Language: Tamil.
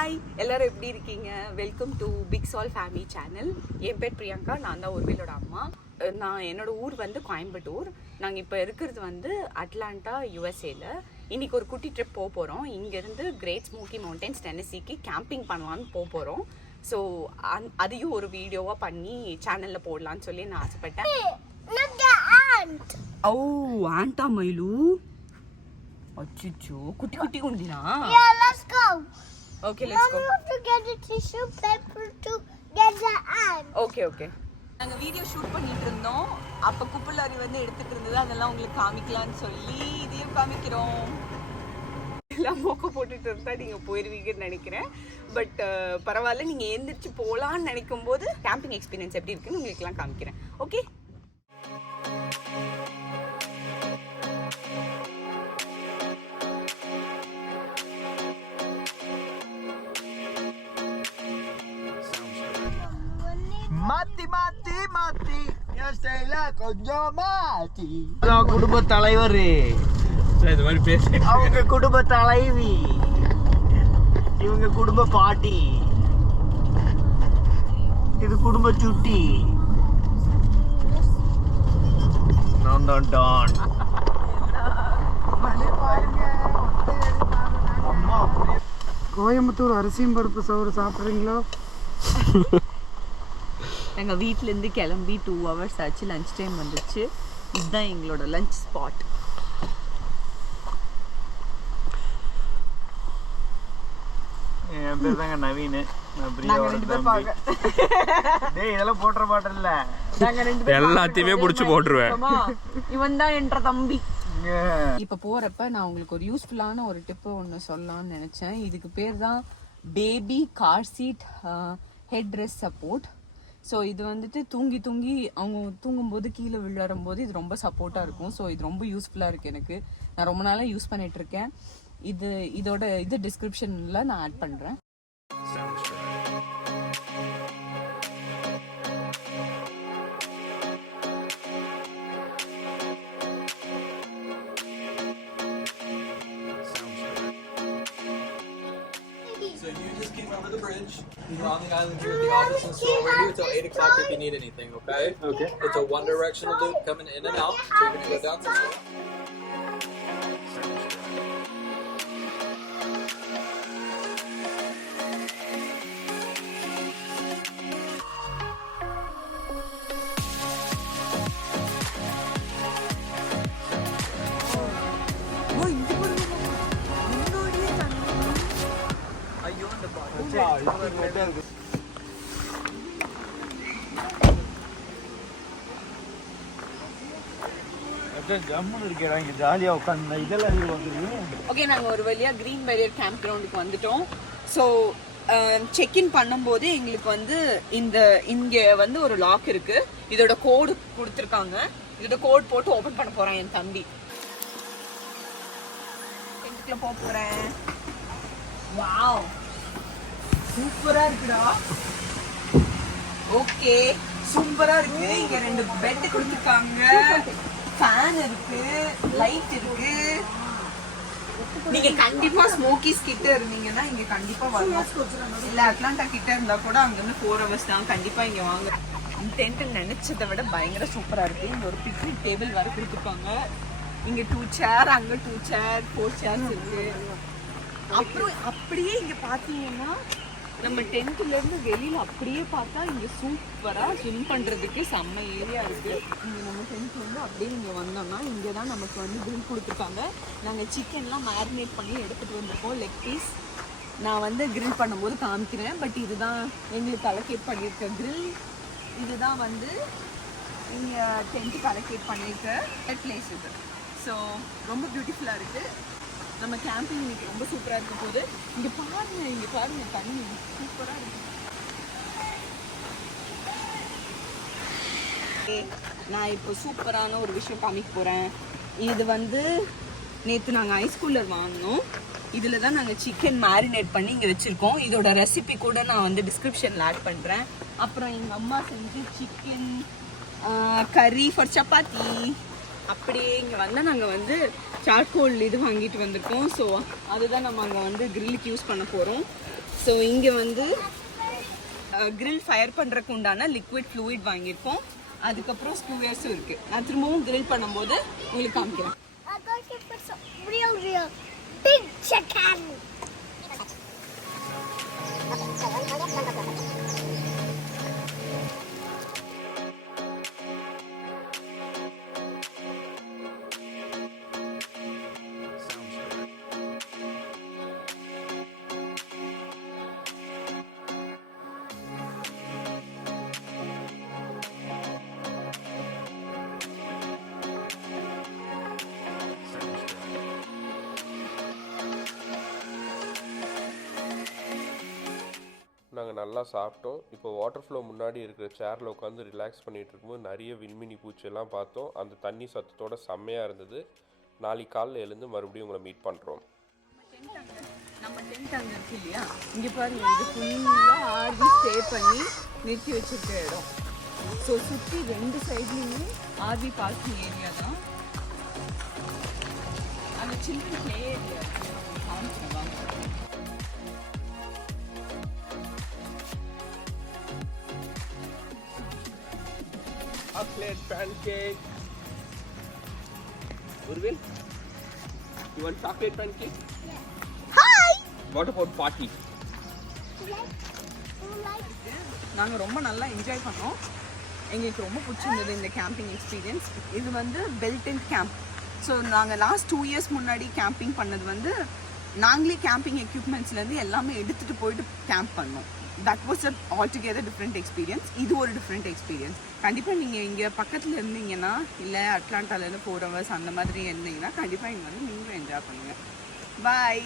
ஹாய் எல்லாரும் எப்படி இருக்கீங்க? வெல்கம் டு பிக் சால் ஃபேமிலி சேனல். என் பேர் பிரியங்கா, நான் தான் உர்விலோட அம்மா. நான் என்னோட ஊர் வந்து கோயம்புத்தூர். நாங்கள் இப்போ இருக்கிறது வந்து அட்லாண்டா யூஎஸ்ஏல. இன்னைக்கு ஒரு குட்டி ட்ரிப் போக போகிறோம். இங்கேருந்து கிரேட் ஸ்மோக்கி மவுண்டன்ஸ் டென்னசிக்கு கேம்பிங் பண்ணலான்னு போகிறோம். ஸோ அதையும் ஒரு வீடியோவாக பண்ணி சேனலில் போடலான்னு சொல்லி நான் ஆசைப்பட்டேன். ஓ ஆண்டா மயிலு, அச்சோ குட்டி குட்டி குண்டினா. Okay, let's go. I want to get a tissue paper to get the ant. Okay. நாங்க வீடியோ ஷூட் பண்ணிட்டு இருந்தோம். அப்ப குப்பலாரி வந்து எடுத்துட்டு இருந்தது. அதெல்லாம் உங்களுக்கு காமிக்கலாம்னு சொல்லி இதையும் காமிக்கிறோம். எல்லாம் மோக்க போட்டுட்டு இருந்தா நீங்க போயிருவீங்கன்னு நினைக்கிறேன். பட் பரவாயில்ல, நீங்க எந்திரிச்சு போலான்னு நினைக்கும் போது கேம்பிங் எக்ஸ்பீரியன்ஸ் எப்படி இருக்குன்னு உங்களுக்கு எல்லாம் காமிக்கிறேன். ஓகே, மாத்தி என் ஸ்டைல கொஞ்சம் மாத்தி. குடும்ப தலைவர் இது மாதிரி பேச, அவங்க குடும்ப தலைவி, இவங்க குடும்ப பாட்டி, இது குடும்ப சுட்டி. நான் தான் டான். கோயம்புத்தூர் அரிசியும் பருப்பு சோறு சாப்பிட்றீங்களோ? எங்கள் வீட்டிலேருந்து கிளம்பி 2 hours ஆச்சு. லஞ்ச் டைம் வந்துச்சு. இதுதான் எங்களோட லஞ்ச் ஸ்பாட். என் பேர் தாங்க நவீன். இதெல்லாம் போட்டுற மாட்டேன்ல, எல்லாத்தையுமே புடிச்சு போட்டுருவேன். இவன் தான் என்ற தம்பி. இப்போ போறப்ப நான் உங்களுக்கு ஒரு யூஸ்ஃபுல்லான ஒரு டிப்பு ஒன்று சொல்லலாம்னு நினைச்சேன். இதுக்கு பேர் தான் baby car seat head rest support. So இது வந்துட்டு தூங்கி அவங்க தூங்கும்போது கீழே விழும்போது இது ரொம்ப சப்போர்ட்டாக இருக்கும். ஸோ இது ரொம்ப யூஸ்ஃபுல்லாக இருக்குது எனக்கு. நான் ரொம்ப நாளாக யூஸ் பண்ணிட்டு இருக்கேன். இதோட டிஸ்கிரிப்ஷனில் நான் ஆட் பண்ணுறேன். So you just came over the bridge. You're on the island here at the office, and so we're here till 8 o'clock if you need anything, okay? Okay. It's a one-directional loop coming in and out, so you're going to go down this way. ஜாலியா உட்காந்து இதெல்லாம் ஓகே, நாங்கள் ஒரு வழியாக க்ரீன் பேரியர் கேம்ப் கிரவுண்டுக்கு வந்துட்டோம். ஸோ செக்இன் பண்ணும்போது எங்களுக்கு வந்து இங்கே வந்து ஒரு லாக் இருக்கு. இதோட கோடு கொடுத்துருக்காங்க. இதோட கோட் போட்டு ஓபன் பண்ண போறேன். என் தம்பி டென்ட்டுக்குள்ள போக போறேன். வாவ், சூப்பரா இருக்குடா. ஓகே, சூப்பரா இருக்கு. இங்க 2 பெட் கொடுத்துருக்காங்க, ஃபேன் இருக்கு, லைட் இருக்கு. நீங்க கண்டிப்பா ஸ்மோக்கிஸ் கிட்ட இருந்தீங்கன்னா இங்க கண்டிப்பா வரணும். இல்ல அட்லாண்டா கிட்ட இருந்தா கூட அங்க இருந்து 4 hours தான். கண்டிப்பா இங்க வாங்க. டென்ட் நினைச்சதை விட பயங்கர சூப்பரா இருக்கு. இங்க ஒரு பிக்னிக் டேபிள் வர கொடுத்துருப்பாங்க. இங்க 2 சேர், அங்க 2 சேர், 4 சேர்ஸ் இருக்கு. அப்புறம் அப்படியே இங்க பாத்தீங்கன்னா நம்ம டென்ட்ல இருந்து வெளியில அப்படியே பார்த்தா இங்க சூப்பரா ஸ்விம் பண்றதுக்கு செம்ம ஏரியா இருக்கு. இங்க நம்ம டென்ட்ல இருந்து அப்படியே இங்க வந்தோம்னா இங்கதான் நமக்கு வந்து கிரில் கொடுத்துருக்காங்க. நாங்க சிக்கன்லாம் மேரினேட் பண்ணி எடுத்துட்டு வந்திருக்கோம். லெக் பீஸ் நான் வந்து கிரில் பண்ணும்போது காமிக்கிறேன். பட் இதுதான் எங்களுக்கு அலோகேட் பண்ணியிருக்க கிரில். இதுதான் வந்து இங்க டென்ட்டுக்கு அலோகேட் பண்ணியிருக்க பிளேஸ் இது. ஸோ ரொம்ப பியூட்டிஃபுல்லா இருக்கு. நம்ம கேம்பிங் இன்னைக்கு ரொம்ப சூப்பரா இருக்க போது. இங்க பாருங்க தண்ணி சூப்பரா இருக்கு. நான் இப்போ சூப்பரான ஒரு விஷயம் காமிக்க போறேன். இது வந்து நேற்று நாங்கள் ஐஸ் கூலர் வாங்கினோம். இதில் தான் நாங்கள் சிக்கன் மேரினேட் பண்ணி இங்கே வச்சுருக்கோம். இதோட ரெசிபி கூட நான் வந்து டிஸ்கிரிப்ஷனில் ஆட் பண்ணுறேன். அப்புறம் எங்கள் அம்மா செஞ்சு சிக்கன் கறி ஃபார் சப்பாத்தி. அப்படியே இங்கே வந்தால் நாங்கள் வந்து சார்கோல் இது வாங்கிட்டு வந்திருக்கோம். ஸோ அதுதான் நம்ம அங்கே வந்து கிரில்லுக்கு யூஸ் பண்ண போகிறோம். ஸோ இங்கே வந்து கிரில் ஃபயர் பண்ணுறதுக்கு உண்டான லிக்விட் ஃப்ளூயிட் வாங்கியிருக்கோம். அதுக்கப்புறம் ஸ்க்யூயர்ஸும் இருக்குது. நான் திரும்பவும் கிரில் பண்ணும்போது உங்களுக்கு காமிக்கிறேன். I'm going to put some real big chicken. நாங்கள் நல்லா சாப்பிட்டோம். இப்போ வாட்டர் ஃப்ளோ முன்னாடி இருக்கிற சேரில் உட்காந்து ரிலாக்ஸ் பண்ணிகிட்டு இருக்கும்போது நிறைய விண்மினி பூச்செல்லாம் பார்த்தோம். அந்த தண்ணி சத்தத்தோட செம்மையாக இருந்தது. நாளைக்கு காலையில் எழுந்து மறுபடியும் உங்களை மீட் பண்ணுறோம். நம்ம டென்ட் அங்கே இருக்கு இல்லையா, இங்கே பாருங்க, இது ஃபுல்லாக ஆர்வி ஸ்டே பண்ணி நிறுத்தி வச்சிருக்க இடம். ஸோ சுற்றி 2 சைட்லேயுமே ஆர்வி பார்க்கிங் ஏரியா தான். அந்த சில்ட்ரன் ப்ளே ஏரியா காமிச்சிருவாங்க. Chocolate pancake. Urvin, you want chocolate pancake? Yeah. Hi. What about party? நாங்கள் ரொம்ப நல்லா என்ஜாய் பண்ணோம். எங்களுக்கு ரொம்ப பிடிச்சிருந்தது இந்த கேம்பிங் எக்ஸ்பீரியன்ஸ். இது வந்து பெல்டென்ட் கேம்ப். ஸோ நாங்கள் லாஸ்ட் 2 இயர்ஸ் முன்னாடி கேம்பிங் பண்ணது வந்து நாங்களே கேம்பிங் எக்யூப்மெண்ட்ஸ்லேருந்து எல்லாமே எடுத்துகிட்டு போயிட்டு கேம்ப் பண்ணோம். That was a altogether different experience. இது ஒரு டிஃப்ரெண்ட் எக்ஸ்பீரியன்ஸ். கண்டிப்பாக நீங்கள் இங்கே பக்கத்தில் இருந்தீங்கன்னா, இல்லை அட்லாண்டாலேருந்து 4 hours அந்த மாதிரி இருந்தீங்கன்னா கண்டிப்பாக இங்கே வந்து நீங்களும் என்ஜாய் பண்ணுங்கள். பாய்.